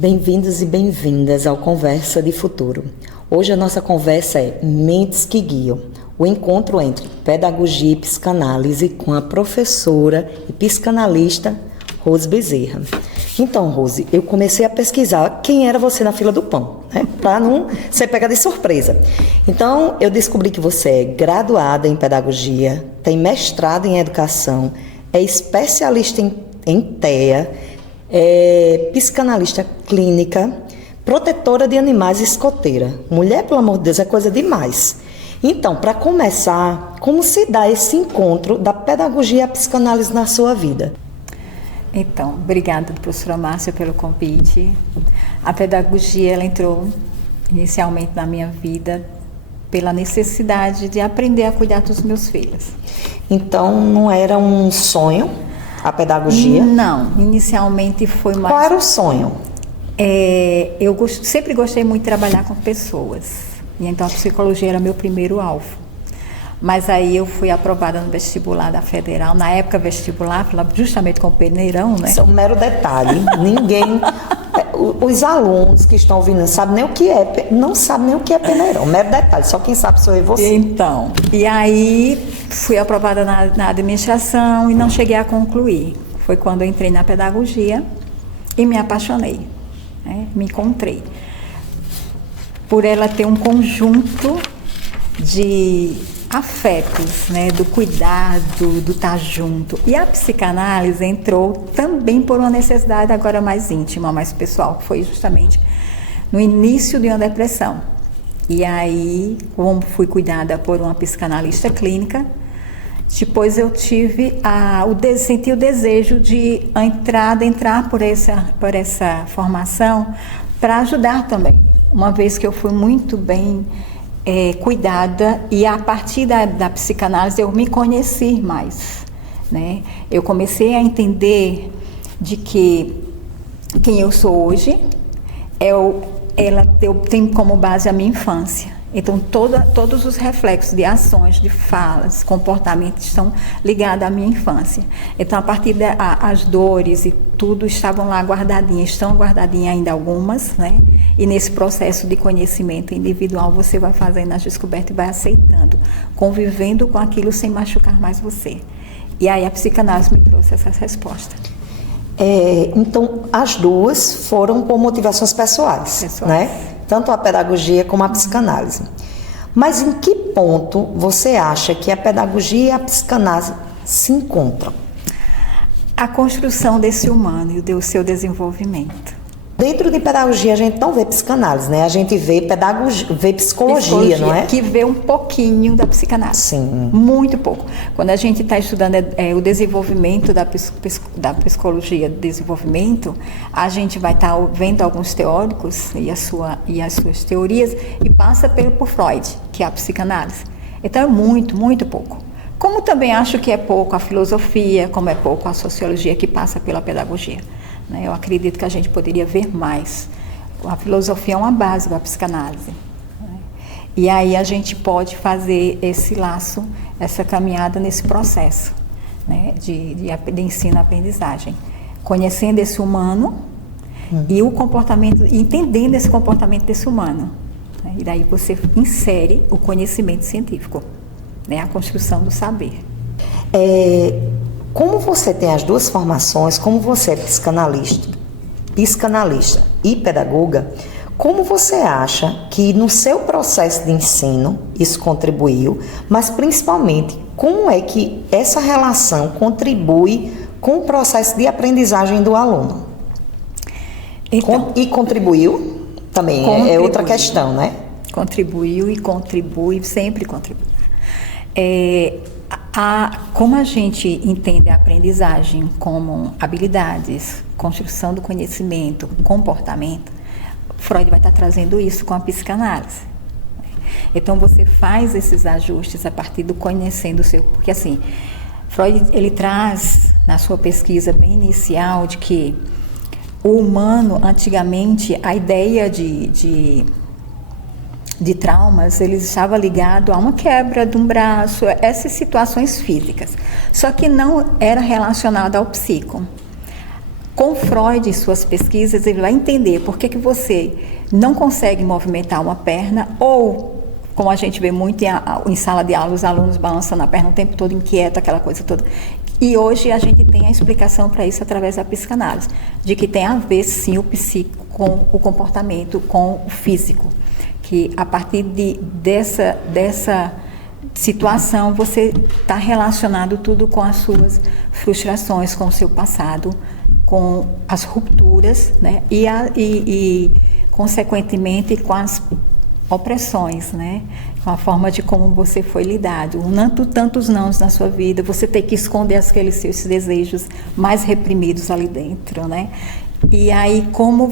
Bem-vindos e bem-vindas ao Conversa de Futuro. Hoje a nossa conversa é Mentes que Guiam, o encontro entre pedagogia e psicanálise com a professora e psicanalista Rose Bezerra. Então, Rose, eu comecei a pesquisar quem era você na fila do pão, né? Para não ser pega de surpresa. Então, eu descobri que você é graduada em pedagogia, tem mestrado em educação, é especialista em TEA, é psicanalista clínica, protetora de animais e escoteira. Mulher, pelo amor de Deus, é coisa demais. Então, para começar, como se dá esse encontro da pedagogia e a psicanálise na sua vida? Então, obrigada, professora Márcia, pelo convite. A pedagogia, ela entrou inicialmente na minha vida pela necessidade de aprender a cuidar dos meus filhos. Então, não era um sonho a pedagogia? Não, inicialmente foi mais... Qual era o sonho? Sempre gostei muito de trabalhar com pessoas, e então a psicologia era meu primeiro alvo. Mas aí eu fui aprovada no vestibular da Federal, na época vestibular, justamente com o peneirão, né? Isso é um mero detalhe. Ninguém, os alunos que estão ouvindo, não sabem nem o que é peneirão. Mero detalhe, só quem sabe sou eu e você. Então, e aí fui aprovada na administração e não cheguei a concluir. Foi quando eu entrei na pedagogia e me apaixonei, né? Me encontrei. Por ela ter um conjunto de afetos, né, do cuidado, do estar junto. E a psicanálise entrou também por uma necessidade agora mais íntima, mais pessoal, que foi justamente no início de uma depressão. E aí, como fui cuidada por uma psicanalista clínica, depois eu senti o desejo de entrar por essa formação para ajudar também, uma vez que eu fui muito bem cuidada, e a partir da psicanálise eu me conheci mais, né? Eu comecei a entender de que quem eu sou hoje eu tenho como base a minha infância. Então todos os reflexos de ações, de falas, comportamentos estão ligados à minha infância. Então a partir as dores e tudo estavam lá guardadinhas, estão guardadinhas ainda algumas, né? E nesse processo de conhecimento individual você vai fazendo as descobertas e vai aceitando, convivendo com aquilo sem machucar mais você. E aí a psicanálise me trouxe essas respostas. Então as duas foram por motivações pessoais, né? Tanto a pedagogia como a psicanálise. Mas em que ponto você acha que a pedagogia e a psicanálise se encontram? A construção desse humano e do seu desenvolvimento. Dentro de pedagogia a gente não vê psicanálise, né? A gente vê psicologia, não é? Que vê um pouquinho da psicanálise. Sim. Muito pouco. Quando a gente está estudando o desenvolvimento da psicologia de desenvolvimento, a gente vai estar vendo alguns teóricos e as suas teorias e passa por Freud, que é a psicanálise. Então é muito, muito pouco. Como também acho que é pouco a filosofia, como é pouco a sociologia que passa pela pedagogia. Eu acredito que a gente poderia ver mais. A filosofia é uma base da psicanálise. E aí a gente pode fazer esse laço, essa caminhada nesse processo, né, de ensino-aprendizagem. Conhecendo esse humano e o comportamento, entendendo esse comportamento desse humano. E daí você insere o conhecimento científico, né, a construção do saber. Como você tem as duas formações, como você é psicanalista e pedagoga, como você acha que no seu processo de ensino isso contribuiu, mas principalmente como é que essa relação contribui com o processo de aprendizagem do aluno? Então, e contribuiu também, é outra questão, né? Contribuiu e contribui, sempre contribui. Como a gente entende a aprendizagem como habilidades, construção do conhecimento, comportamento, Freud vai estar trazendo isso com a psicanálise. Então você faz esses ajustes a partir do conhecendo o seu... Porque assim, Freud ele traz na sua pesquisa bem inicial de que o humano, antigamente, a ideia de traumas, ele estava ligado a uma quebra de um braço, essas situações físicas. Só que não era relacionado ao psico. Com Freud e suas pesquisas, ele vai entender por que você não consegue movimentar uma perna, ou, como a gente vê muito em sala de aula, os alunos balançando a perna o tempo todo, inquieto, aquela coisa toda. E hoje a gente tem a explicação para isso através da psicanálise, de que tem a ver, sim, o psíquico com o comportamento, com o físico. Que a partir dessa situação, você está relacionado tudo com as suas frustrações, com o seu passado, com as rupturas, né? E consequentemente, com as opressões, né? Com a forma de como você foi lidado. Tantos nãos na sua vida, você tem que esconder aqueles seus desejos mais reprimidos ali dentro, né? E aí, como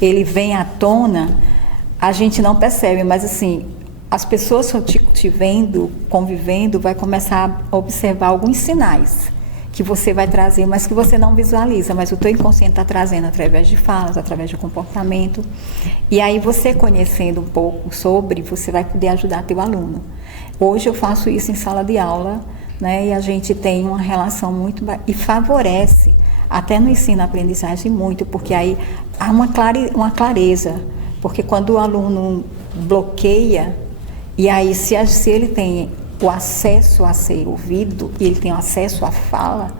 ele vem à tona, a gente não percebe, mas assim, as pessoas te vendo, convivendo, vai começar a observar alguns sinais que você vai trazer, mas que você não visualiza, mas o teu inconsciente está trazendo através de falas, através de comportamento. E aí você conhecendo um pouco sobre, você vai poder ajudar teu aluno. Hoje eu faço isso em sala de aula, né? E a gente tem uma relação muito... E favorece, até no ensino-aprendizagem muito, porque aí há uma clareza. Porque quando o aluno bloqueia, e aí se ele tem o acesso a ser ouvido, e ele tem o acesso à fala,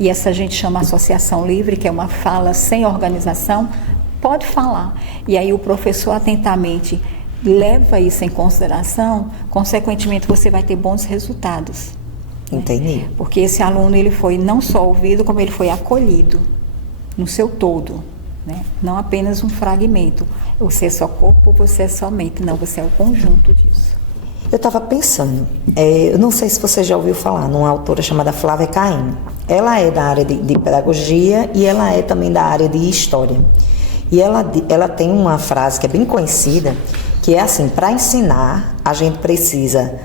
e essa a gente chama associação livre, que é uma fala sem organização, pode falar. E aí o professor atentamente leva isso em consideração, consequentemente você vai ter bons resultados. Entendi. Né? Porque esse aluno, ele foi não só ouvido, como ele foi acolhido no seu todo. Né? Não apenas um fragmento. Você é só corpo, você é só mente. Não, você é o conjunto disso. Eu estava pensando, eu não sei se você já ouviu falar, numa autora chamada Flávia Caim. Ela é da área de pedagogia e ela é também da área de história. E ela tem uma frase que é bem conhecida, que é assim: para ensinar, a gente precisa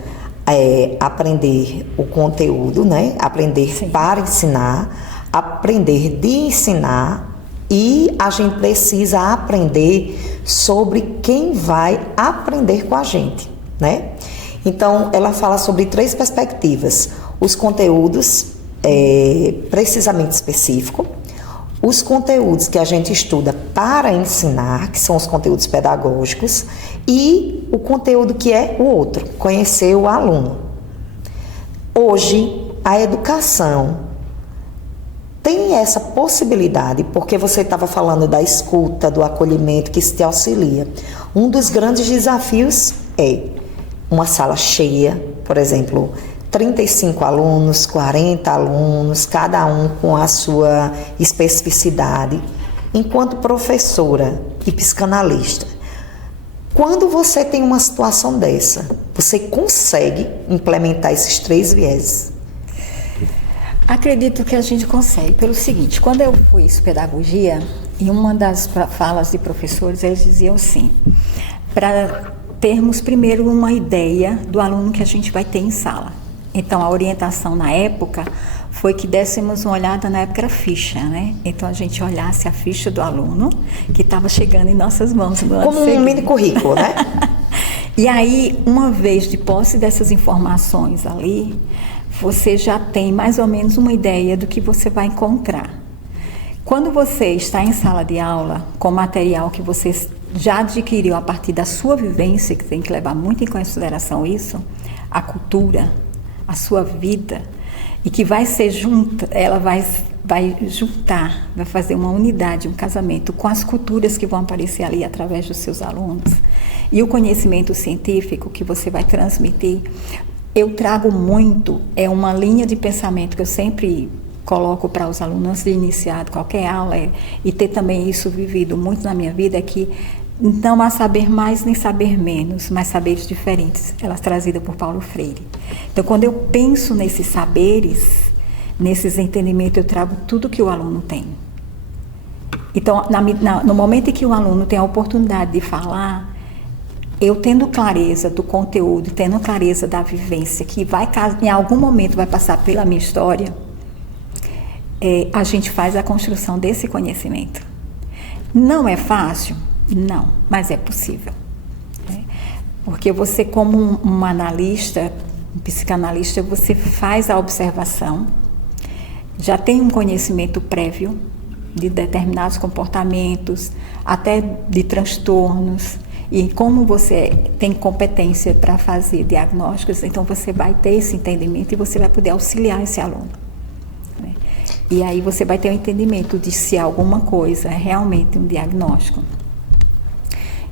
aprender o conteúdo, né? Aprender Sim. para ensinar, aprender de ensinar, e a gente precisa aprender sobre quem vai aprender com a gente, né? Então, ela fala sobre 3 perspectivas: os conteúdos precisamente específicos, os conteúdos que a gente estuda para ensinar, que são os conteúdos pedagógicos, e o conteúdo que é o outro, conhecer o aluno. Hoje, a educação tem essa possibilidade, porque você estava falando da escuta, do acolhimento, que isso te auxilia. Um dos grandes desafios é uma sala cheia, por exemplo, 35 alunos, 40 alunos, cada um com a sua especificidade. Enquanto professora e psicanalista, quando você tem uma situação dessa, você consegue implementar esses 3 vieses? Acredito que a gente consegue, pelo seguinte: quando eu fiz pedagogia, em uma das falas de professores, eles diziam assim, para termos primeiro uma ideia do aluno que a gente vai ter em sala. Então, a orientação na época foi que dessemos uma olhada, na época era ficha, né? Então, a gente olhasse a ficha do aluno que estava chegando em nossas mãos. Como um mini currículo, né? E aí, uma vez de posse dessas informações ali, você já tem mais ou menos uma ideia do que você vai encontrar. Quando você está em sala de aula, com material que você já adquiriu a partir da sua vivência, que tem que levar muito em consideração isso, a cultura, a sua vida, e que vai ser junta, ela vai juntar, vai fazer uma unidade, um casamento com as culturas que vão aparecer ali através dos seus alunos, e o conhecimento científico que você vai transmitir. Eu trago muito, uma linha de pensamento que eu sempre coloco para os alunos de iniciar qualquer aula, e ter também isso vivido muito na minha vida, é que não há saber mais nem saber menos, mas saberes diferentes, elas trazidas por Paulo Freire. Então, quando eu penso nesses saberes, nesses entendimentos, eu trago tudo que o aluno tem. Então, no momento em que o aluno tem a oportunidade de falar, eu tendo clareza do conteúdo, tendo clareza da vivência, que em algum momento vai passar pela minha história, a gente faz a construção desse conhecimento. Não é fácil? Não, mas é possível. Porque você, como um analista, um psicanalista, você faz a observação, já tem um conhecimento prévio, de determinados comportamentos, até de transtornos. E como você tem competência para fazer diagnósticos, então você vai ter esse entendimento e você vai poder auxiliar esse aluno, né? E aí você vai ter um entendimento de se alguma coisa é realmente um diagnóstico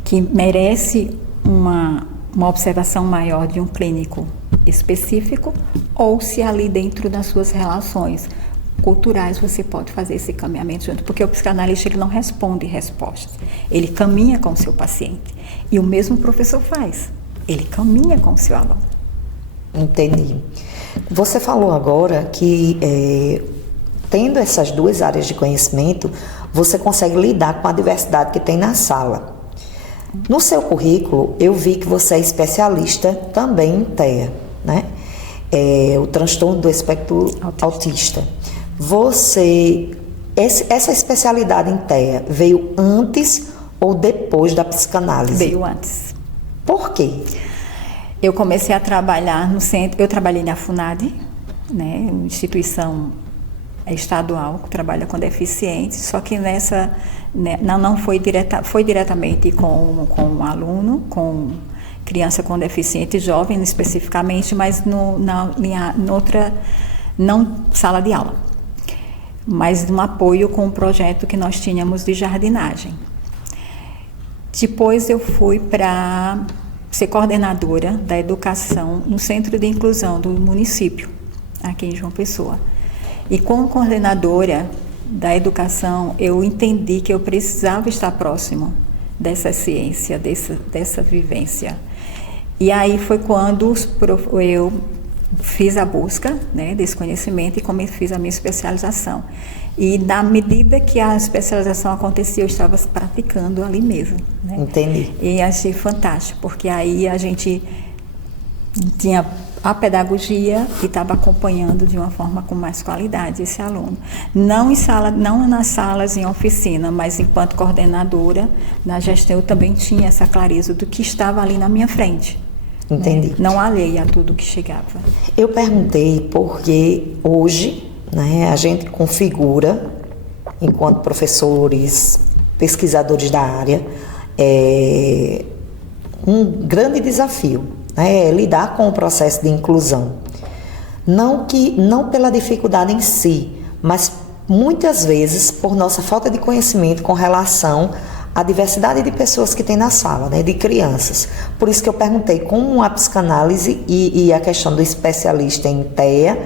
que merece uma observação maior de um clínico específico, ou se ali dentro das suas relações culturais você pode fazer esse caminhamento junto, porque o psicanalista ele não responde respostas, ele caminha com o seu paciente, e o mesmo professor faz, ele caminha com o seu aluno. Entendi. Você falou agora que tendo essas duas áreas de conhecimento, você consegue lidar com a diversidade que tem na sala. No seu currículo, eu vi que você é especialista também em TEA, né? O transtorno do espectro autista. Essa especialidade em TEA veio antes ou depois da psicanálise? Veio antes. Por quê? Eu comecei a trabalhar no centro, eu trabalhei na FUNAD, né, uma instituição estadual que trabalha com deficientes, só que nessa, né, não foi diretamente com um aluno, com criança com deficiente, jovem especificamente, mas noutra, não sala de aula, mas um apoio com um projeto que nós tínhamos de jardinagem. Depois eu fui para ser coordenadora da educação no Centro de Inclusão do município, aqui em João Pessoa. E como coordenadora da educação, eu entendi que eu precisava estar próximo dessa ciência, dessa vivência. E aí foi quando eu fiz a busca, né, desse conhecimento e fiz a minha especialização. E na medida que a especialização acontecia, eu estava praticando ali mesmo, né? Entendi. E achei fantástico, porque aí a gente tinha a pedagogia e estava acompanhando de uma forma com mais qualidade esse aluno. Não nas salas, em oficina, mas enquanto coordenadora, na gestão eu também tinha essa clareza do que estava ali na minha frente. Entendi. Né? Não alheia a tudo que chegava. Eu perguntei porque hoje, né, a gente configura, enquanto professores, pesquisadores da área, um grande desafio, né, lidar com o processo de inclusão. Não pela dificuldade em si, mas muitas vezes por nossa falta de conhecimento com relação à diversidade de pessoas que tem na sala, né, de crianças. Por isso que eu perguntei como a psicanálise e a questão do especialista em TEA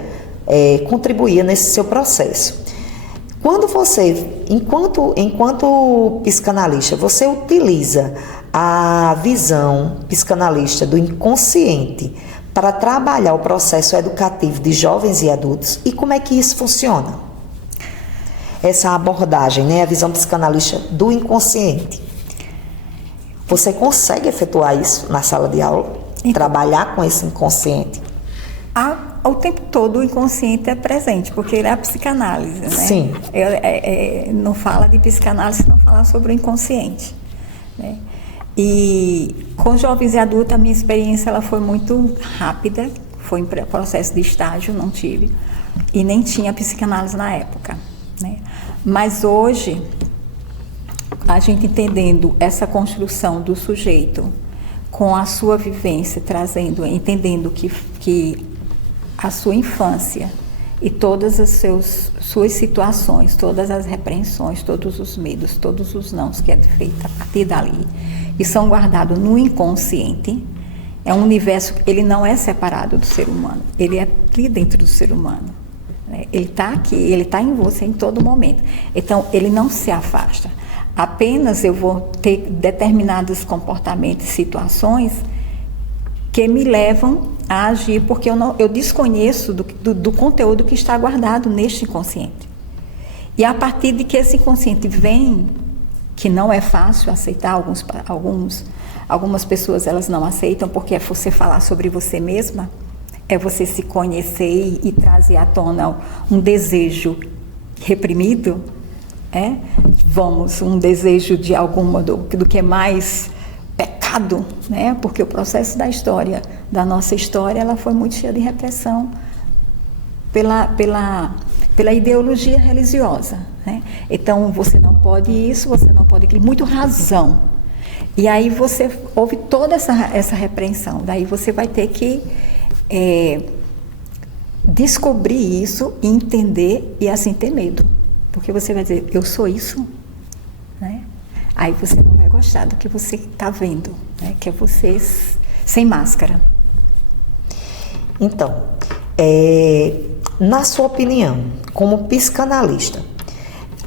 contribuía nesse seu processo. Quando você, enquanto psicanalista, você utiliza a visão psicanalista do inconsciente para trabalhar o processo educativo de jovens e adultos, e como é que isso funciona? Essa abordagem, né, a visão psicanalista do inconsciente. Você consegue efetuar isso na sala de aula? Então, trabalhar com esse inconsciente? O tempo todo o inconsciente é presente, porque ele é a psicanálise, né? Sim. Não fala de psicanálise se não falar sobre o inconsciente, né? E com jovens e adultos a minha experiência ela foi muito rápida, foi em processo de estágio, não tive, e nem tinha psicanálise na época, né? Mas hoje, a gente entendendo essa construção do sujeito com a sua vivência, entendendo que a sua infância e todas as suas situações, todas as repreensões, todos os medos, todos os nãos que é feito a partir dali, e são guardados no inconsciente, é um universo, ele não é separado do ser humano, ele é ali dentro do ser humano, né? Ele está aqui, ele está em você em todo momento, então ele não se afasta, apenas eu vou ter determinados comportamentos, situações que me levam a agir, porque eu desconheço do conteúdo que está guardado neste inconsciente. E a partir de que esse inconsciente vem, que não é fácil aceitar, algumas pessoas elas não aceitam, porque é você falar sobre você mesma, é você se conhecer e trazer à tona um desejo reprimido, um desejo de do que é mais pecado, né? Porque o processo da nossa história, ela foi muito cheia de repressão pela ideologia religiosa, né? Então, você não pode isso, você não pode aquilo, muito razão. E aí você ouve toda essa repreensão, daí você vai ter que descobrir isso, entender e assim ter medo, porque você vai dizer, eu sou isso, né? Aí você não vai gostar do que você está vendo, né? Que é você sem máscara. Então, na sua opinião, como psicanalista,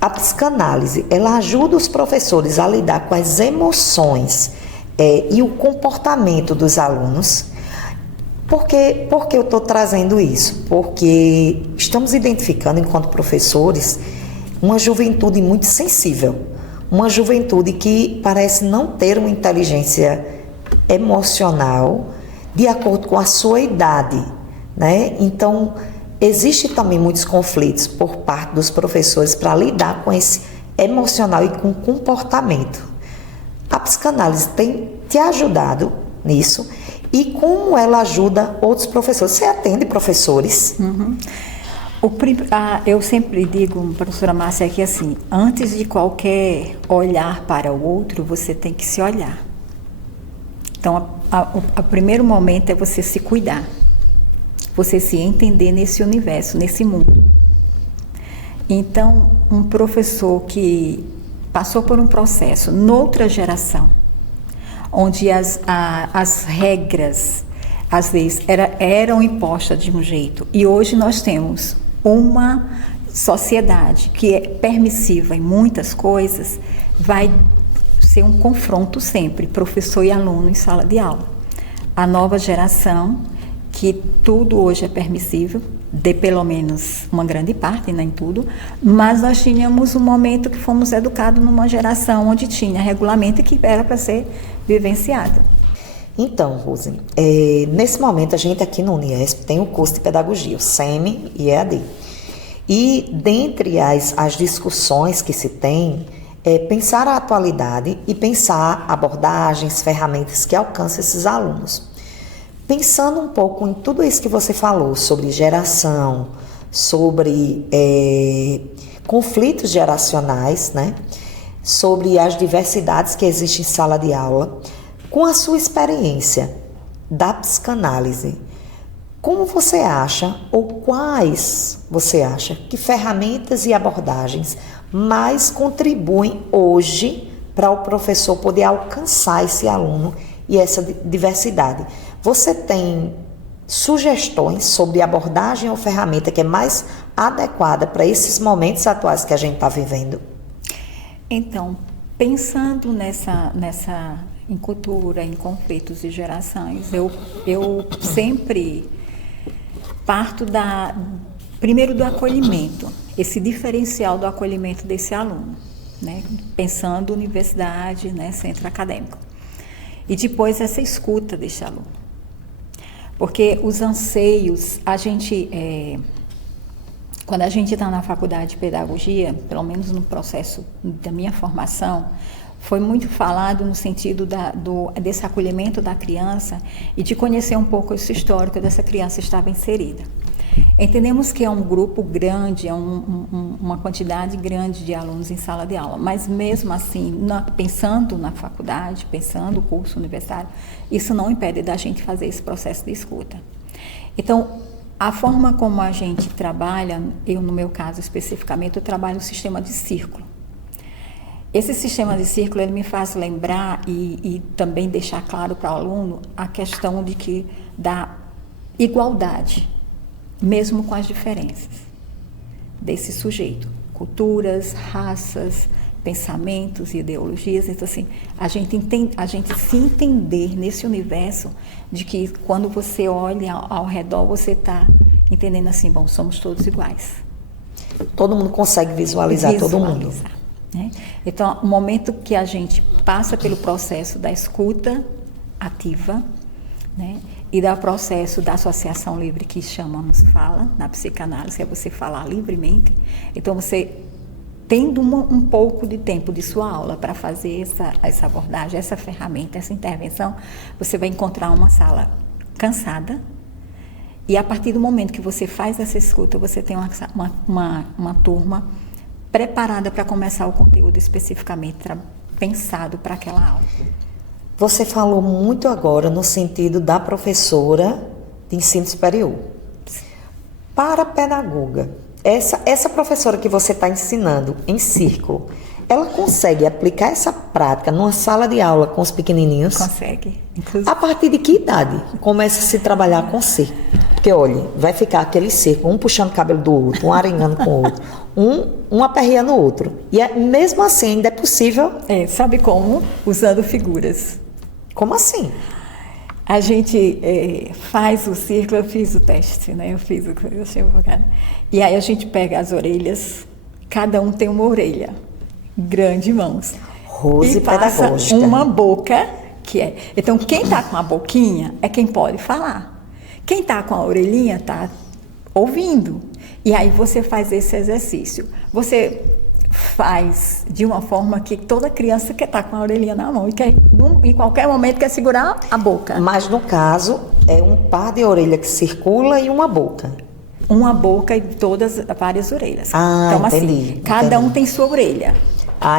a psicanálise, ela ajuda os professores a lidar com as emoções e o comportamento dos alunos. Por que eu estou trazendo isso? Porque estamos identificando, enquanto professores, uma juventude muito sensível, uma juventude que parece não ter uma inteligência emocional de acordo com a sua idade, né? Então, existe também muitos conflitos por parte dos professores para lidar com esse emocional e com o comportamento. A psicanálise tem te ajudado nisso e como ela ajuda outros professores? Você atende professores? Uhum. Eu sempre digo, professora Márcia, que assim, antes de qualquer olhar para o outro, você tem que se olhar. Então, o primeiro momento é você se cuidar, você se entender nesse universo, nesse mundo. Então, um professor que passou por um processo, noutra geração, onde as regras, às vezes, eram impostas de um jeito, e hoje nós temos uma sociedade que é permissiva em muitas coisas, vai ser um confronto sempre, professor e aluno em sala de aula. A nova geração, que tudo hoje é permissível, de pelo menos uma grande parte, nem tudo, mas nós tínhamos um momento que fomos educados numa geração onde tinha regulamento que era para ser vivenciado. Então, Rose, nesse momento a gente aqui no Uniesp tem o curso de pedagogia, o SEMI e EAD. E dentre as discussões que se tem, pensar a atualidade e pensar abordagens, ferramentas que alcancem esses alunos. Pensando um pouco em tudo isso que você falou, sobre geração, sobre conflitos geracionais, né? Sobre as diversidades que existem em sala de aula, com a sua experiência da psicanálise, como você acha, ou quais você acha, que ferramentas e abordagens mais contribuem hoje para o professor poder alcançar esse aluno e essa diversidade? Você tem sugestões sobre abordagem ou ferramenta que é mais adequada para esses momentos atuais que a gente está vivendo? Então, pensando em cultura, em conflitos de gerações, eu sempre parto primeiro do acolhimento, esse diferencial do acolhimento desse aluno, né? Pensando universidade, né? Centro acadêmico. E depois essa escuta desse aluno. Porque os anseios, quando a gente está na faculdade de pedagogia, pelo menos no processo da minha formação, foi muito falado no sentido desse acolhimento da criança e de conhecer um pouco esse histórico dessa criança estava inserida. Entendemos que é um grupo grande, é uma quantidade grande de alunos em sala de aula, mas mesmo assim, pensando na faculdade, pensando no curso universitário, isso não impede da gente fazer esse processo de escuta. Então, a forma como a gente trabalha, eu no meu caso especificamente, eu trabalho o sistema de círculo. Esse sistema de círculo, ele me faz lembrar e também deixar claro para o aluno a questão da igualdade, mesmo com as diferenças desse sujeito, culturas, raças, pensamentos e ideologias. Então, assim, a gente se entender nesse universo de que quando você olha ao redor, você está entendendo assim, bom, somos todos iguais. Todo mundo consegue visualizar todo mundo. Né? Então, o momento que a gente passa pelo processo da escuta ativa, né? E do processo da associação livre que chamamos fala, na psicanálise, é você falar livremente. Então, você tendo um pouco de tempo de sua aula para fazer essa abordagem, essa ferramenta, essa intervenção, você vai encontrar uma sala cansada E a partir do momento que você faz essa escuta, você tem uma turma preparada para começar o conteúdo especificamente pensado para aquela aula. Você falou muito agora no sentido da professora de ensino superior. Para a pedagoga, essa professora que você está ensinando em círculo, ela consegue aplicar essa prática numa sala de aula com os pequenininhos? Consegue. Inclusive. A partir de que idade começa a se trabalhar com círculo? Porque, olha, vai ficar aquele círculo, um puxando o cabelo do outro, um arengando com o outro, um aperreando o outro. E mesmo assim ainda é possível... Sabe como? Usando figuras. Como assim? A gente faz o círculo, eu fiz o teste, né? E aí a gente pega as orelhas, cada um tem uma orelha, grande, mãos. Rose e passa pedagógica. Uma boca, que é... Então, quem está com a boquinha é quem pode falar. Quem está com a orelhinha está ouvindo. E aí você faz esse exercício. Você faz de uma forma que toda criança quer estar com a orelhinha na mão e quer, em qualquer momento, quer segurar a boca. Mas, no caso, é um par de orelha que circula e uma boca. Uma boca e várias orelhas. Então, entendi. Assim, cada um tem sua orelha.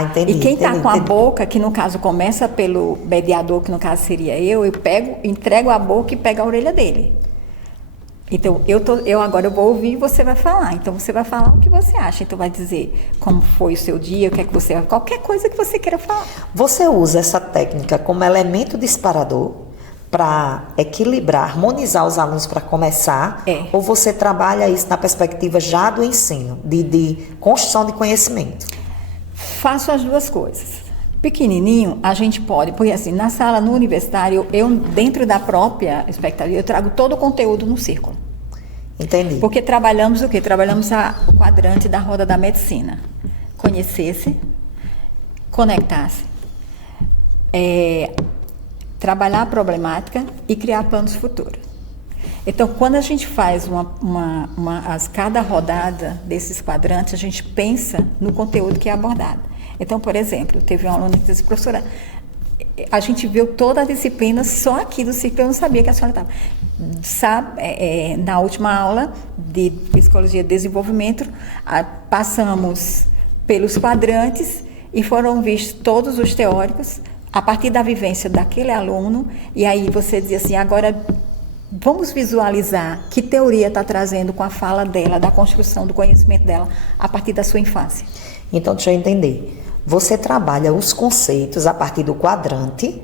Entendi. E quem está com a boca, que no caso começa pelo mediador, que no caso seria eu entrego a boca e pego a orelha dele. Então, eu agora vou ouvir e você vai falar. Então, você vai falar o que você acha. Então, vai dizer como foi o seu dia, o que é que você... Qualquer coisa que você queira falar. Você usa essa técnica como elemento disparador para equilibrar, harmonizar os alunos para começar? Ou você trabalha isso na perspectiva já do ensino, de construção de conhecimento? Faço as duas coisas. Pequenininho, a gente pode, porque assim, na sala, no universitário, dentro da própria expectativa, eu trago todo o conteúdo no círculo. Entendi. Porque trabalhamos o quê? Trabalhamos o quadrante da roda da medicina. Conhecer-se, conectar-se, trabalhar a problemática e criar planos futuros. Então, quando a gente faz cada rodada desses quadrantes, a gente pensa no conteúdo que é abordado. Então, por exemplo, teve uma aluna que disse, professora, a gente viu toda a disciplina só aqui do ciclo, eu não sabia que a senhora estava. Na última aula de Psicologia e Desenvolvimento, passamos pelos quadrantes e foram vistos todos os teóricos, a partir da vivência daquele aluno, e aí você dizia assim, agora vamos visualizar que teoria está trazendo com a fala dela, da construção do conhecimento dela, a partir da sua infância. Então, deixa eu entender. Você trabalha os conceitos a partir do quadrante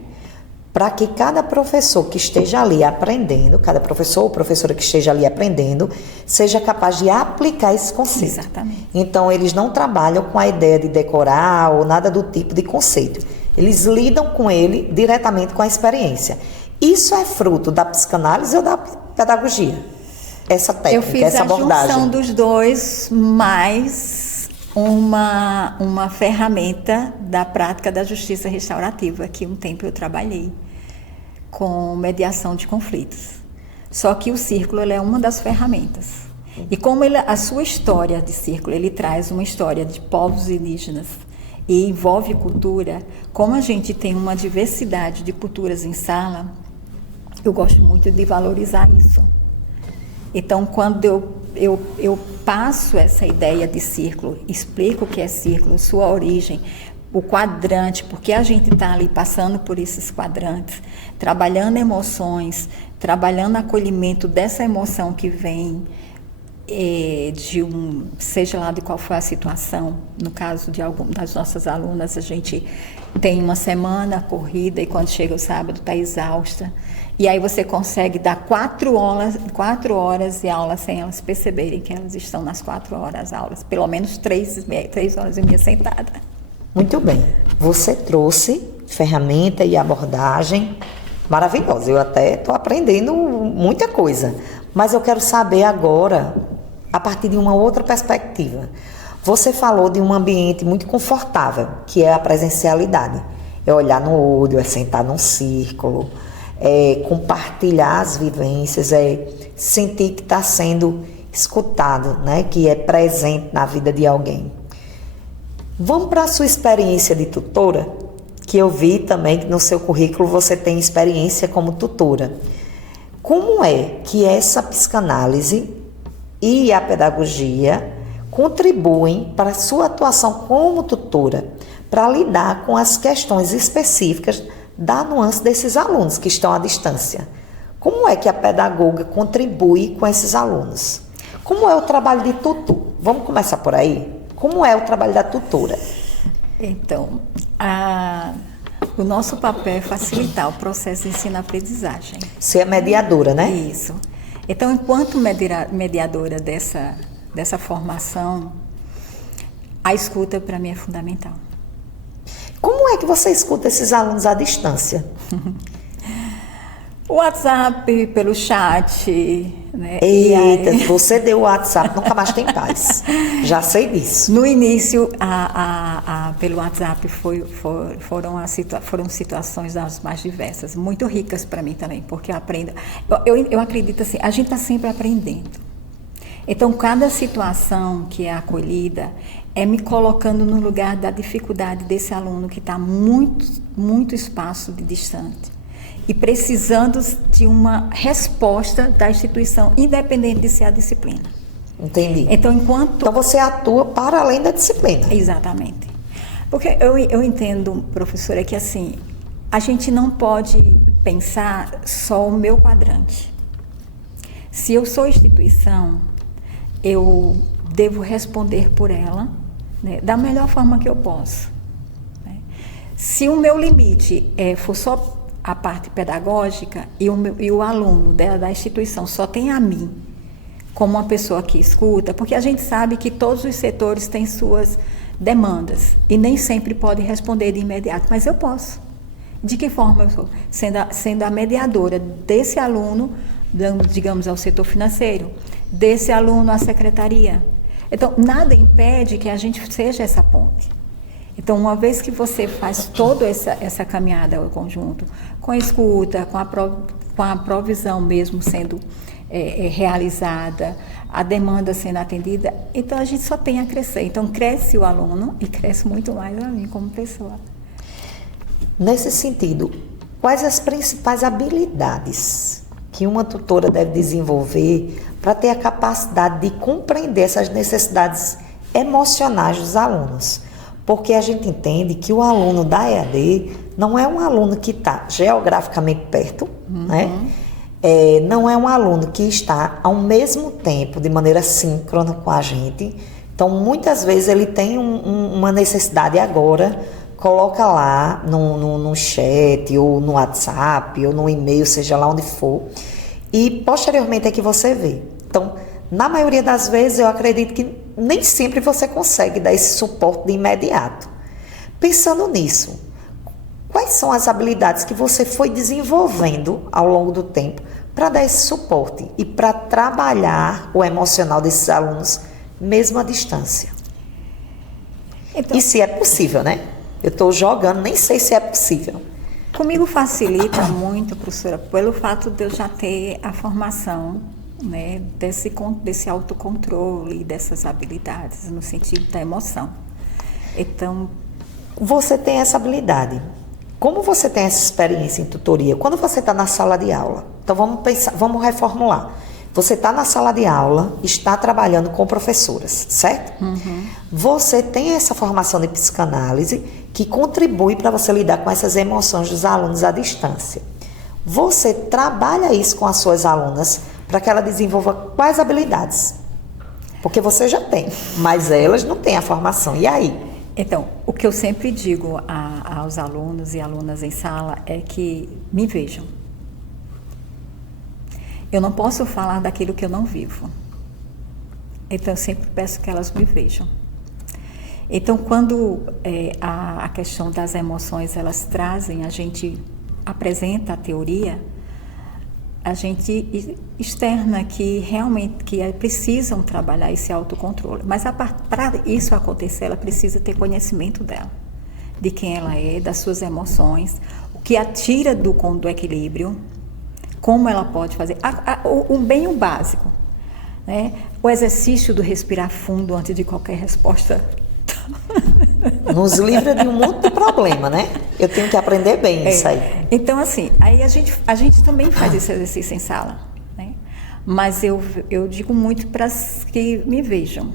para que cada professor que esteja ali aprendendo, cada professor ou professora que esteja ali aprendendo, seja capaz de aplicar esse conceito. Exatamente. Então, eles não trabalham com a ideia de decorar ou nada do tipo de conceito. Eles lidam com ele diretamente com a experiência. Isso é fruto da psicanálise ou da pedagogia? Essa técnica, essa abordagem? Eu fiz a junção dos dois, mais uma ferramenta da prática da justiça restaurativa, que um tempo eu trabalhei com mediação de conflitos. Só que o círculo ele é uma das ferramentas. E como a sua história de círculo, ele traz uma história de povos indígenas e envolve cultura, como a gente tem uma diversidade de culturas em sala, eu gosto muito de valorizar isso. Então, quando eu passo essa ideia de círculo, explico o que é círculo, sua origem, o quadrante, porque a gente está ali passando por esses quadrantes, trabalhando emoções, trabalhando acolhimento dessa emoção que vem seja lá de qual for a situação. No caso de algumas das nossas alunas, a gente tem uma semana corrida e quando chega o sábado está exausta. E aí você consegue dar 4 horas de aula sem elas perceberem que elas estão nas 4 horas aulas. Pelo menos 3 horas e meia sentada. Muito bem. Você trouxe ferramenta e abordagem maravilhosa. Eu até estou aprendendo muita coisa. Mas eu quero saber agora, a partir de uma outra perspectiva. Você falou de um ambiente muito confortável, que é a presencialidade. É olhar no olho, é sentar num círculo, é compartilhar as vivências, é sentir que está sendo escutado, né? Que é presente na vida de alguém. Vamos para a sua experiência de tutora, que eu vi também que no seu currículo você tem experiência como tutora. Como é que essa psicanálise e a pedagogia contribuem para a sua atuação como tutora, para lidar com as questões específicas da nuance desses alunos que estão à distância? Como é que a pedagoga contribui com esses alunos? Como é o trabalho de tutor? Vamos começar por aí? Como é o trabalho da tutora? Então, o nosso papel é facilitar o processo de ensino-aprendizagem. Você é mediadora, né? Isso. Então, enquanto mediadora dessa formação, a escuta para mim é fundamental. Como é que você escuta esses alunos à distância? O WhatsApp, pelo chat, né? Eita, você deu o WhatsApp, nunca mais tem paz. Já sei disso. No início, pelo WhatsApp foram situações das mais diversas, muito ricas para mim também, porque eu aprendo. Eu acredito assim, a gente está sempre aprendendo. Então, cada situação que é acolhida é me colocando no lugar da dificuldade desse aluno que está muito espaço de distante e precisando de uma resposta da instituição, independente de ser a disciplina. Entendi. Então você atua para além da disciplina. Exatamente. Porque eu entendo, professora, que assim, a gente não pode pensar só o meu quadrante. Se eu sou instituição, eu devo responder por ela, né, da melhor forma que eu posso. Né? Se o meu limite for só a parte pedagógica e o aluno da instituição só tem a mim como uma pessoa que escuta, porque a gente sabe que todos os setores têm suas demandas e nem sempre pode responder de imediato, mas eu posso. De que forma eu sou? Sendo a mediadora desse aluno, digamos, ao setor financeiro, desse aluno à secretaria. Então, nada impede que a gente seja essa ponte. Então, uma vez que você faz toda essa caminhada ao conjunto, com a escuta, com a provisão mesmo sendo realizada, a demanda sendo atendida, então a gente só tem a crescer. Então, cresce o aluno e cresce muito mais a mim como pessoa. Nesse sentido, quais as principais habilidades que uma tutora deve desenvolver para ter a capacidade de compreender essas necessidades emocionais dos alunos? Porque a gente entende que o aluno da EAD não é um aluno que está geograficamente perto, né? Não é um aluno que está ao mesmo tempo, de maneira síncrona com a gente. Então, muitas vezes ele tem uma necessidade agora, coloca lá no chat, ou no WhatsApp, ou no e-mail, seja lá onde for, e posteriormente é que você vê. Então, na maioria das vezes, eu acredito que nem sempre você consegue dar esse suporte de imediato. Pensando nisso, quais são as habilidades que você foi desenvolvendo ao longo do tempo para dar esse suporte e para trabalhar o emocional desses alunos, mesmo à distância? Então, e se é possível, né? Eu estou jogando, nem sei se é possível. Comigo facilita muito, professora, pelo fato de eu já ter a formação, né, desse autocontrole, dessas habilidades, no sentido da emoção. Então, você tem essa habilidade. Como você tem essa experiência em tutoria? Quando você está na sala de aula, então vamos reformular. Você está na sala de aula, está trabalhando com professoras, certo? Você tem essa formação de psicanálise que contribui para você lidar com essas emoções dos alunos à distância. Você trabalha isso com as suas alunas para que ela desenvolva quais habilidades? Porque você já tem, mas elas não têm a formação. E aí? Então, o que eu sempre digo aos alunos e alunas em sala é que me vejam. Eu não posso falar daquilo que eu não vivo. Então, eu sempre peço que elas me vejam. Então, quando a questão das emoções, elas trazem, a gente apresenta a teoria, a gente externa que realmente precisam trabalhar esse autocontrole. Mas para isso acontecer, ela precisa ter conhecimento dela, de quem ela é, das suas emoções, o que a tira do equilíbrio, como ela pode fazer, o básico, né? O exercício do respirar fundo antes de qualquer resposta Nos livra de um monte de problema, né? Eu tenho que aprender bem isso aí. Então, assim, aí a gente também faz esse exercício em sala, né? Mas eu digo muito para que me vejam.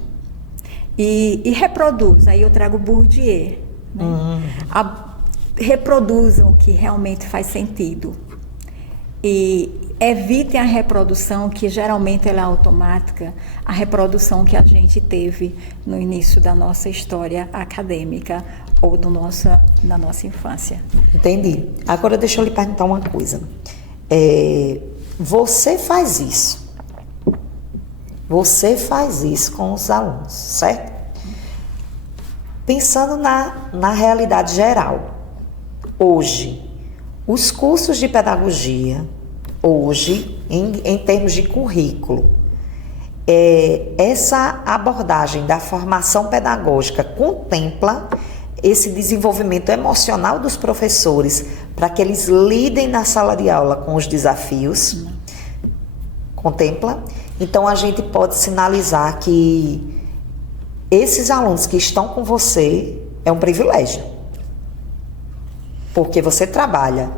E reproduz, aí eu trago Bourdieu, né? Reproduzam o que realmente faz sentido. E evitem a reprodução, que geralmente ela é automática, a reprodução que a gente teve no início da nossa história acadêmica ou na nossa infância. Entendi. Agora deixa eu lhe perguntar uma coisa. Você faz isso. Você faz isso com os alunos, certo? Pensando na realidade geral. Hoje, os cursos de pedagogia, hoje, em termos de currículo, essa abordagem da formação pedagógica contempla esse desenvolvimento emocional dos professores para que eles lidem na sala de aula com os desafios? Contempla? Então, a gente pode sinalizar que esses alunos que estão com você é um privilégio. Porque você trabalha,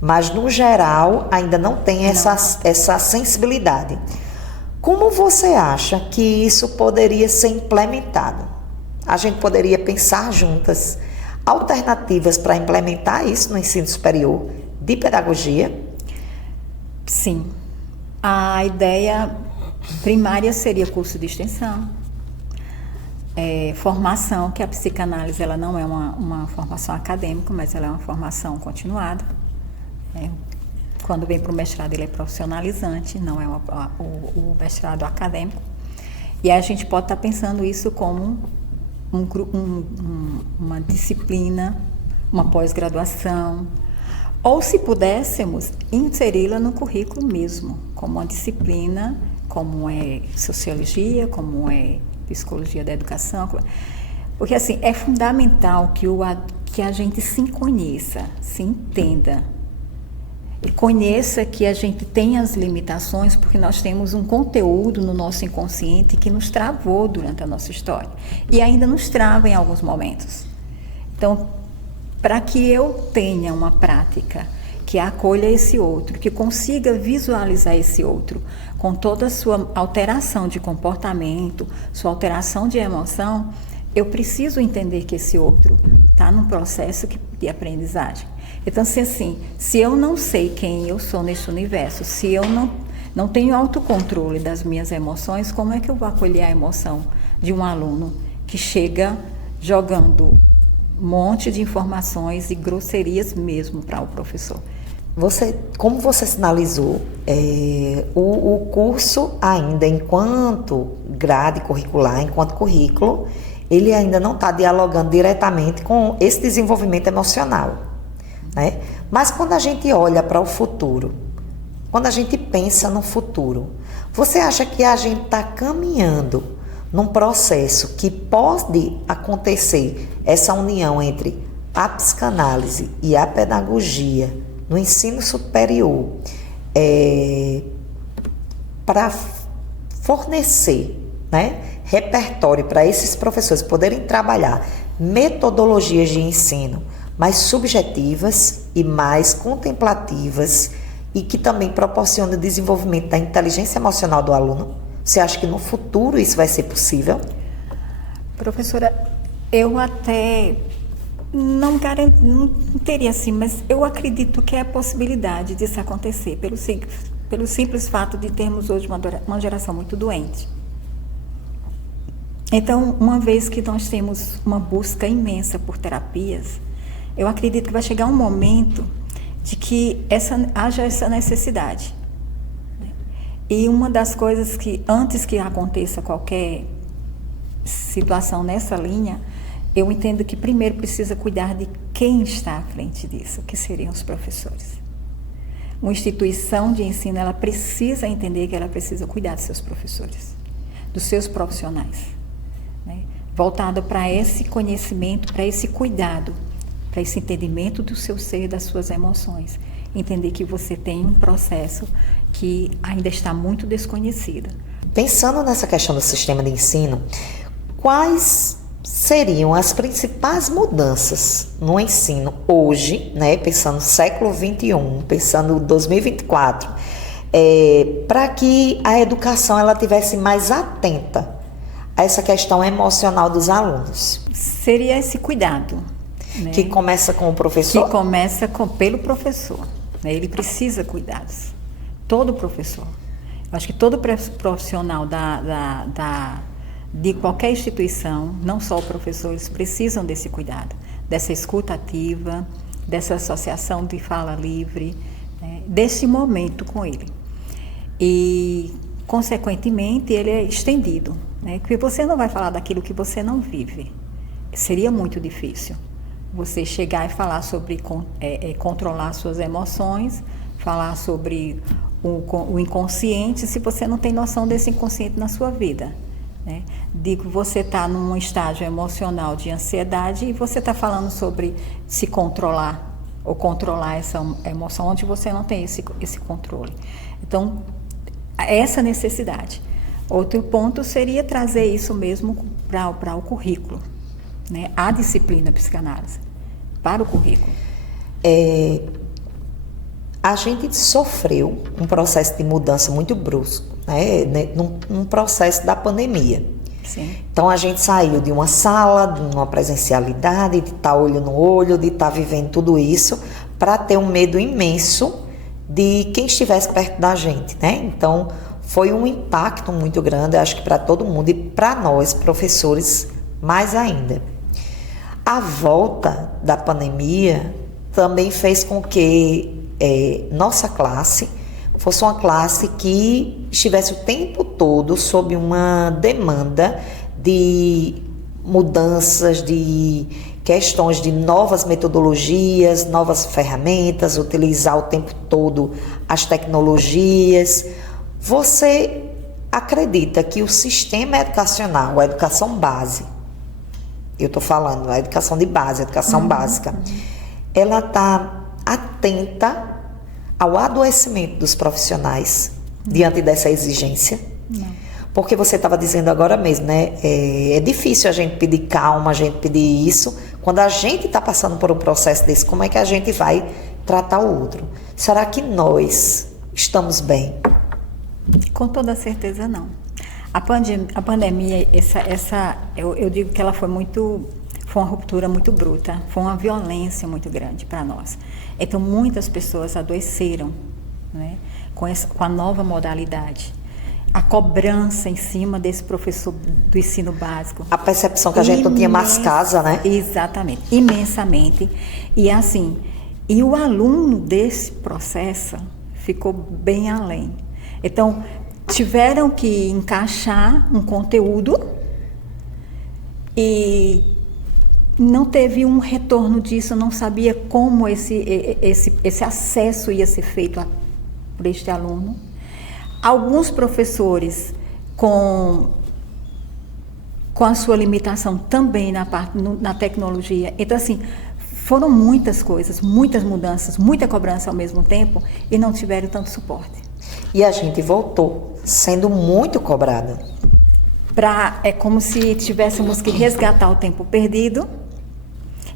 mas no geral ainda não tem essa sensibilidade. Como você acha que isso poderia ser implementado? A gente poderia pensar juntas alternativas para implementar isso no ensino superior de pedagogia? Sim. A ideia primária seria curso de extensão. Formação, que a psicanálise ela não é uma formação acadêmica, mas ela é uma formação continuada. Quando vem para o mestrado, ele é profissionalizante, não é o mestrado acadêmico. E aí a gente pode estar pensando isso como uma disciplina, uma pós-graduação, ou se pudéssemos, inseri-la no currículo mesmo, como uma disciplina, como é sociologia, como é psicologia da educação, porque assim, é fundamental que a gente se conheça, se entenda, e conheça que a gente tem as limitações, porque nós temos um conteúdo no nosso inconsciente que nos travou durante a nossa história, e ainda nos trava em alguns momentos. Então, para que eu tenha uma prática que acolha esse outro, que consiga visualizar esse outro com toda a sua alteração de comportamento, sua alteração de emoção, eu preciso entender que esse outro está num processo de aprendizagem. Então, se eu não sei quem eu sou nesse universo, se eu não tenho autocontrole das minhas emoções, como é que eu vou acolher a emoção de um aluno que chega jogando um monte de informações e grosserias mesmo para o professor? Como você sinalizou, o curso ainda, enquanto grade curricular, enquanto currículo, ele ainda não está dialogando diretamente com esse desenvolvimento emocional, né? Mas quando a gente olha para o futuro, quando a gente pensa no futuro, você acha que a gente está caminhando num processo que pode acontecer essa união entre a psicanálise e a pedagogia no ensino superior, para fornecer, né, repertório para esses professores poderem trabalhar metodologias de ensino mais subjetivas e mais contemplativas e que também proporcionam o desenvolvimento da inteligência emocional do aluno? Você acha que no futuro isso vai ser possível? Professora, eu até não teria assim, mas eu acredito que é a possibilidade disso acontecer, pelo simples fato de termos hoje uma geração muito doente. Então, uma vez que nós temos uma busca imensa por terapias, eu acredito que vai chegar um momento de que haja essa necessidade. E uma das coisas que, antes que aconteça qualquer situação nessa linha, eu entendo que primeiro precisa cuidar de quem está à frente disso, que seriam os professores. Uma instituição de ensino, ela precisa entender que ela precisa cuidar dos seus professores, dos seus profissionais, né? Voltado para esse conhecimento, para esse cuidado, para esse entendimento do seu ser, das suas emoções. Entender que você tem um processo que ainda está muito desconhecido. Pensando nessa questão do sistema de ensino, quais seriam as principais mudanças no ensino hoje, né, pensando no século XXI, pensando em 2024, para que a educação ela tivesse mais atenta a essa questão emocional dos alunos? Seria esse cuidado, né? Que começa com o professor? Que começa pelo professor, né? Ele precisa cuidados. Todo professor. Eu acho que todo profissional de qualquer instituição, não só o professor, eles precisam desse cuidado, dessa escuta ativa, dessa associação de fala livre, né? Desse momento com ele. E, consequentemente, ele é estendido, né? Porque você não vai falar daquilo que você não vive. Seria muito difícil você chegar e falar sobre controlar suas emoções, falar sobre o inconsciente, se você não tem noção desse inconsciente na sua vida, né? De que você está num estágio emocional de ansiedade e você está falando sobre se controlar ou controlar essa emoção onde você não tem esse controle. Então, essa necessidade. Outro ponto seria trazer isso mesmo para o currículo, né? A disciplina psicanálise para o currículo. A gente sofreu um processo de mudança muito brusco, né? Num processo da pandemia. Sim. Então a gente saiu de uma sala, de uma presencialidade, de estar olho no olho, de estar vivendo tudo isso, para ter um medo imenso de quem estivesse perto da gente, né? Então foi um impacto muito grande, acho que para todo mundo e para nós, professores, mais ainda. A volta da pandemia também fez com que nossa classe fosse uma classe que estivesse o tempo todo sob uma demanda de mudanças, de questões de novas metodologias, novas ferramentas, utilizar o tempo todo as tecnologias. Você acredita que o sistema educacional, a educação base, eu estou falando, a educação de base, a educação básica, ela está atenta ao adoecimento dos profissionais diante dessa exigência? Não. Porque você estava dizendo agora mesmo, né? É difícil a gente pedir calma, a gente pedir isso. Quando a gente está passando por um processo desse, como é que a gente vai tratar o outro? Será que nós estamos bem? Com toda certeza não. A pandemia, eu digo que ela foi uma ruptura muito bruta, foi uma violência muito grande para nós. Então, muitas pessoas adoeceram, né, com a nova modalidade. A cobrança em cima desse professor do ensino básico. A percepção que a gente não tinha mais casa, né? Exatamente, imensamente. E assim, e o aluno desse processo ficou bem além. Então, tiveram que encaixar um conteúdo e não teve um retorno disso, não sabia como esse acesso ia ser feito por este aluno. Alguns professores com a sua limitação também na tecnologia. Então, assim, foram muitas coisas, muitas mudanças, muita cobrança ao mesmo tempo e não tiveram tanto suporte. E a gente voltou sendo muito cobrada. É como se tivéssemos que resgatar o tempo perdido.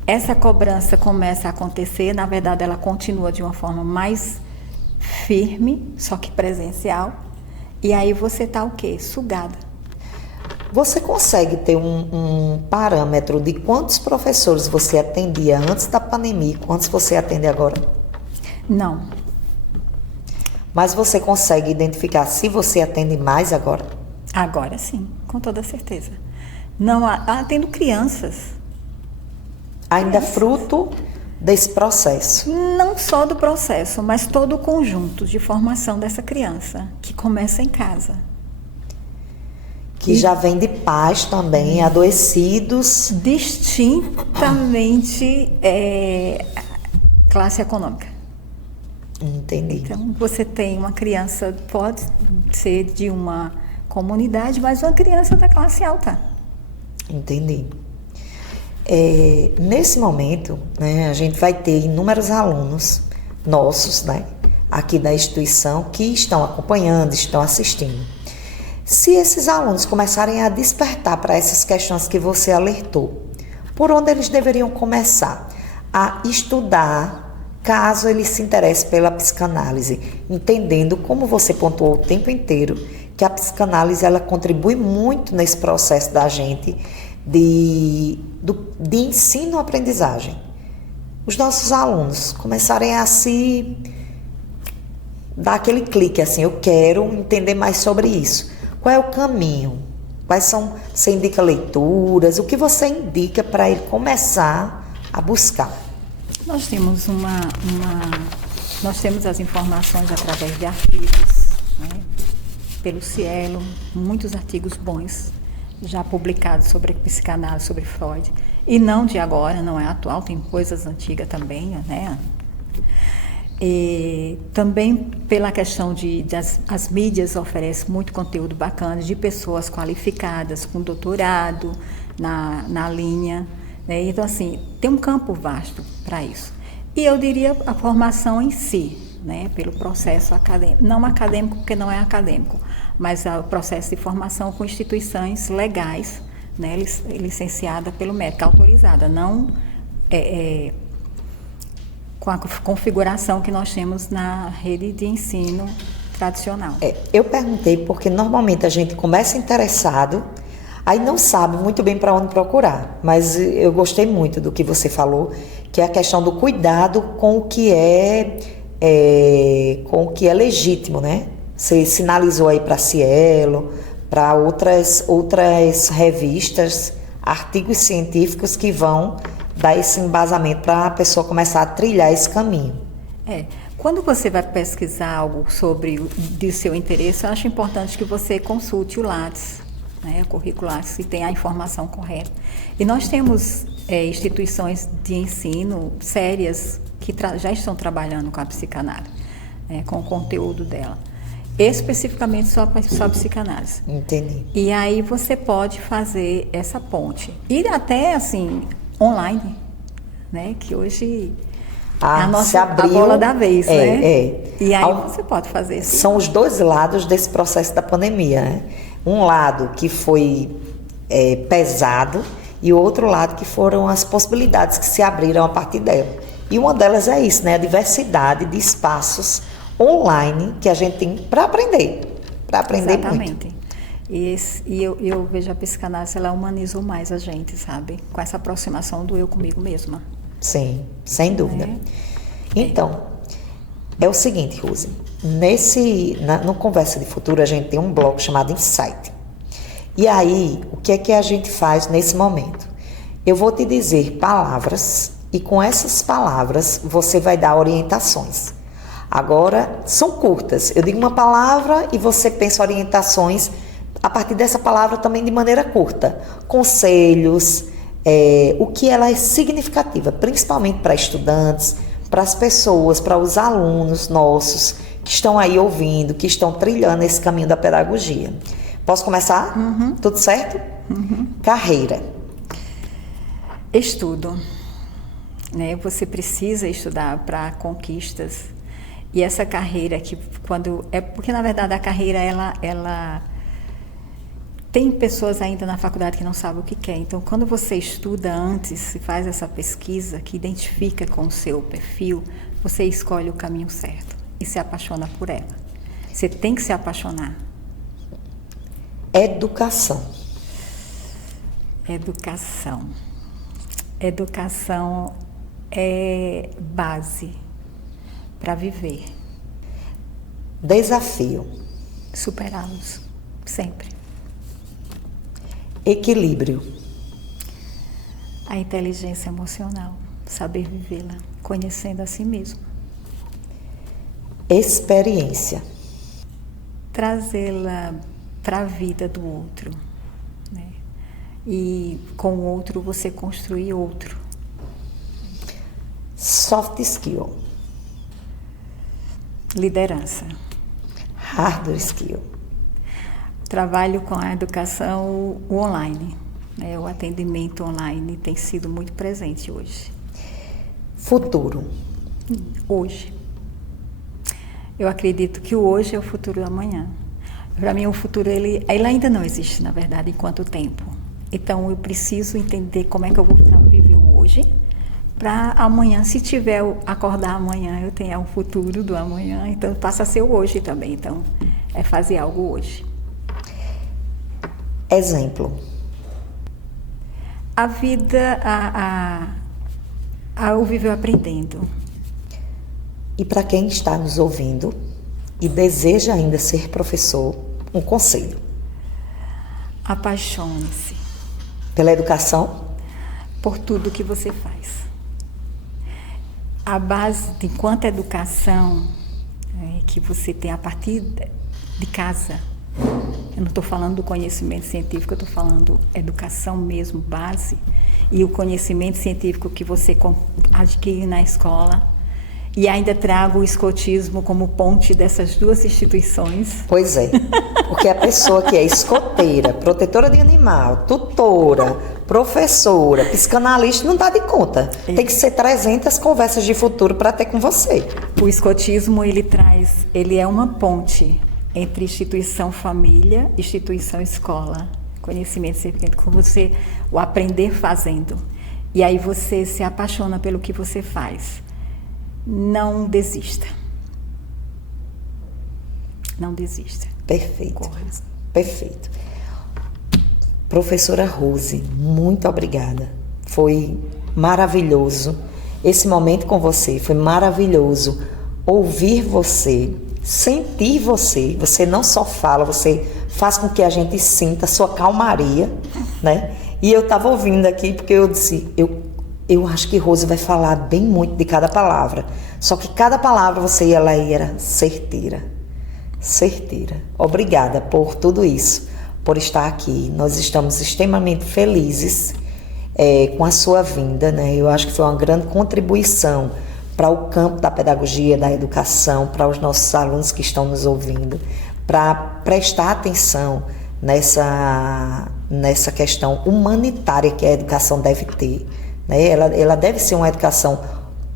Essa cobrança começa a acontecer, na verdade ela continua de uma forma mais firme, só que presencial. E aí você está o quê? Sugada. Você consegue ter um parâmetro de quantos professores você atendia antes da pandemia e quantos você atende agora? Não. Mas você consegue identificar se você atende mais agora? Agora sim, com toda certeza. Não, atendo crianças. Ainda fruto desse processo? Não só do processo, mas todo o conjunto de formação dessa criança, que começa em casa. Que já vem de pais também, adoecidos. Distintamente classe econômica. Entendi. Então, você tem uma criança, pode ser de uma comunidade, mas uma criança da classe alta. Entendi. Nesse momento, né, a gente vai ter inúmeros alunos nossos, né, aqui da instituição, que estão acompanhando, estão assistindo. Se esses alunos começarem a despertar para essas questões que você alertou, por onde eles deveriam começar a estudar, caso eles se interessem pela psicanálise, entendendo, como você pontuou o tempo inteiro, que a psicanálise ela contribui muito nesse processo da gente de ensino-aprendizagem. Os nossos alunos começarem a se dar aquele clique assim, eu quero entender mais sobre isso. Qual é o caminho? Você indica leituras? O que você indica para ele começar a buscar? Nós temos nós temos as informações através de artigos, né? Pelo Cielo, muitos artigos bons já publicados sobre psicanálise, sobre Freud. E não de agora, não é atual, tem coisas antigas também, né? E também pela questão as mídias oferecem muito conteúdo bacana de pessoas qualificadas, com doutorado na linha, né? Então, assim, tem um campo vasto para isso. E eu diria a formação em si, né? Pelo processo acadêmico, não acadêmico porque não é acadêmico, mas o processo de formação com instituições legais, né? Licenciada pelo MEC, autorizada, não com a configuração que nós temos na rede de ensino tradicional. Eu perguntei porque normalmente a gente começa interessado, aí não sabe muito bem para onde procurar, mas eu gostei muito do que você falou, que é a questão do cuidado com o que é legítimo, né? Você sinalizou aí para Cielo, para outras revistas, artigos científicos que vão dar esse embasamento para a pessoa começar a trilhar esse caminho. Quando você vai pesquisar algo de seu interesse, eu acho importante que você consulte o Lattes, né, o currículo Lattes, e tenha a informação correta. E nós temos instituições de ensino sérias que já estão trabalhando com a psicanálise, com o conteúdo dela. Especificamente só a psicanálise. Entendi. E aí você pode fazer essa ponte. E até, assim, online, né? Que hoje é a bola da vez, né? E aí você pode fazer isso. São os dois lados desse processo da pandemia, né? Um lado que foi pesado e o outro lado que foram as possibilidades que se abriram a partir dela. E uma delas é isso, né? A diversidade de espaços online que a gente tem para aprender Exatamente. muito. E eu vejo a psicanálise, ela humanizou mais a gente, sabe? Com essa aproximação do eu comigo mesma. Sim, sem dúvida. Então, é o seguinte, Rose, no Conversa de Futuro a gente tem um bloco chamado Insight. E aí, o que é que a gente faz nesse momento? Eu vou te dizer palavras e com essas palavras você vai dar orientações. Agora, são curtas. Eu digo uma palavra e você pensa orientações a partir dessa palavra também de maneira curta. Conselhos, o que ela é significativa, principalmente para estudantes, para as pessoas, para os alunos nossos que estão aí ouvindo, que estão trilhando esse caminho da pedagogia. Posso começar? Uhum. Tudo certo? Uhum. Carreira. Estudo. Né? Você precisa estudar para conquistas. E essa carreira que porque na verdade a carreira ela tem pessoas ainda na faculdade que não sabem o que quer. Então, quando você estuda antes e faz essa pesquisa que identifica com o seu perfil, você escolhe o caminho certo e se apaixona por ela. Você tem que se apaixonar. Educação. Educação é base para viver. Desafio. Superá-los, sempre. Equilíbrio. A inteligência emocional, saber vivê-la, conhecendo a si mesmo. Experiência. Trazê-la para a vida do outro, né? E com o outro você construir outro. Soft skill. Liderança. Hard skill. Trabalho com a educação online, né? O atendimento online tem sido muito presente hoje. Futuro. Hoje. Eu acredito que o hoje é o futuro do amanhã. Para mim, o futuro, ele ainda não existe, na verdade, enquanto tempo. Então, eu preciso entender como é que eu vou viver o hoje, para amanhã, se tiver acordar amanhã, eu tenha o futuro do amanhã. Então, passa a ser o hoje também. Então, é fazer algo hoje. Exemplo. A vida, o viver aprendendo. E para quem está nos ouvindo e deseja ainda ser professor, um conselho. Apaixone-se. Pela educação? Por tudo que você faz. A base de quanta educação que você tem a partir de casa. Eu não estou falando do conhecimento científico, eu estou falando educação mesmo, base. E o conhecimento científico que você adquire na escola. E ainda trago o escotismo como ponte dessas duas instituições. Pois é, porque a pessoa que é escoteira, protetora de animal, tutora, professora, psicanalista, não dá de conta. Tem que ser 300 conversas de futuro para ter com você. O escotismo, ele é uma ponte entre instituição família, instituição escola, conhecimento científico, você o aprender fazendo. E aí você se apaixona pelo que você faz. Não desista. Não desista. Perfeito. Corra. Perfeito. Professora Rose, muito obrigada. Foi maravilhoso. Esse momento com você foi maravilhoso. Ouvir você, sentir você. Você não só fala, você faz com que a gente sinta a sua calmaria, né? E eu estava ouvindo aqui porque eu disse, eu acho que Rose vai falar bem muito de cada palavra. Só que cada palavra ela era certeira. Certeira. Obrigada por tudo isso, por estar aqui. Nós estamos extremamente felizes com a sua vinda, né? Eu acho que foi uma grande contribuição para o campo da pedagogia, da educação, para os nossos alunos que estão nos ouvindo, para prestar atenção nessa questão humanitária que a educação deve ter. Ela deve ser uma educação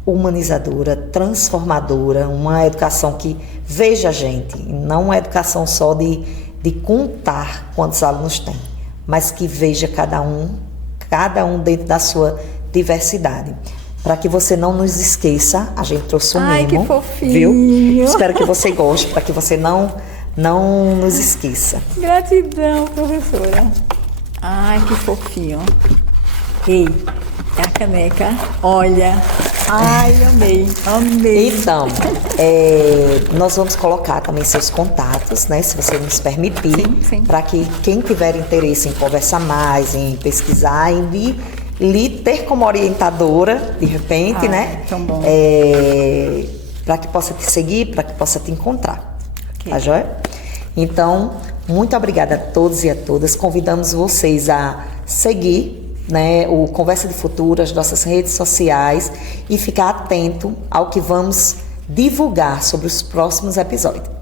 humanizadora, transformadora, uma educação que veja a gente, não uma educação só de contar quantos alunos tem, mas que veja cada um dentro da sua diversidade. Para que você não nos esqueça, a gente trouxe um mimo. Ai, que fofinho. Viu? Espero que você goste, para que você não nos esqueça. Gratidão, professora. Ai, que fofinho. Ei, é a caneca. Olha. Ai, amei. Então, nós vamos colocar também seus contatos, né? Se você nos permitir, para que quem tiver interesse em conversar mais, em pesquisar, em lhe ter como orientadora, de repente, né? Tão bom. Para que possa te seguir, para que possa te encontrar. Okay. Tá joia? Então, muito obrigada a todos e a todas. Convidamos vocês a seguir, né, o Conversa de Futuro, as nossas redes sociais e ficar atento ao que vamos divulgar sobre os próximos episódios.